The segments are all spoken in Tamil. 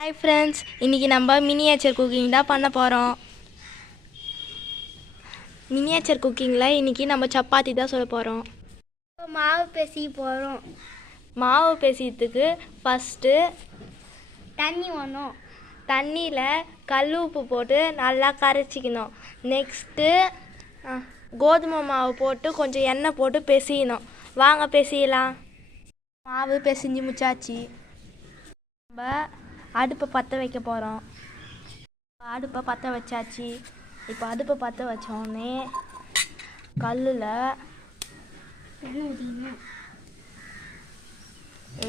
ஹாய் ஃப்ரெண்ட்ஸ், இன்றைக்கி நம்ம மினியேச்சர் குக்கிங் தான் பண்ண போகிறோம். மினியேச்சர் குக்கிங்கில் இன்றைக்கி நம்ம சப்பாத்தி தான் சொல்ல போகிறோம். மாவு பேசிக்க போகிறோம். மாவு பேசிக்கிறதுக்கு ஃபஸ்ட்டு தண்ணி வேணும். தண்ணியில் கல் உப்பு போட்டு நல்லா கரைச்சிக்கணும். நெக்ஸ்ட்டு கோதுமை மாவு போட்டு கொஞ்சம் எண்ணெய் போட்டு பிசையணும். வாங்க பிசையலாம். மாவு பிசைஞ்சு முடிச்சாச்சு. நம்ம அடுப்பை பற்ற வைக்க போகிறோம். அடுப்பை பற்ற வச்சாச்சு. இப்போ அடுப்பை பற்ற வச்சோடனே கல்லில்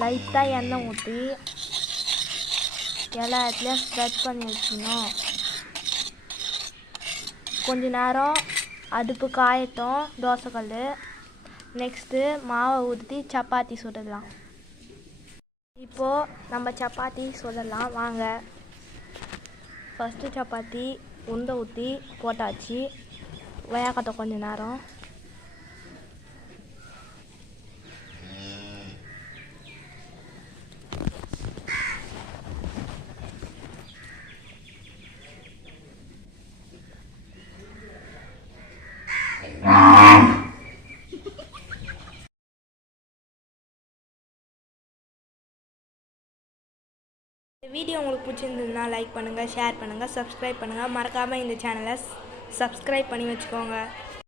லைட்டாக எண்ணெய் ஊற்றி எல்லா இடத்துலையும் ஸ்ப்ரெட் பண்ணி வச்சுக்கணும். கொஞ்ச நேரம் அடுப்பு காயட்டும் தோசைக்கல். நெக்ஸ்ட்டு மாவை ஊற்றி சப்பாத்தி சுடலாம். இப்போது நம்ம சப்பாத்தி சுடலாம் வாங்க. ஃபஸ்ட்டு சப்பாத்தி உருண்டை ஊற்றி போட்டாச்சு. வேகட்டும் கொஞ்ச நேரம். இந்த வீடியோ உங்களுக்கு பிடிச்சிருந்ததுன்னா லைக் பண்ணுங்கள், ஷேர் பண்ணுங்கள், சப்ஸ்கிரைப் பண்ணுங்கள். மறக்காமல் இந்த சேனலை சப்ஸ்கிரைப் பண்ணி வச்சுக்கோங்க.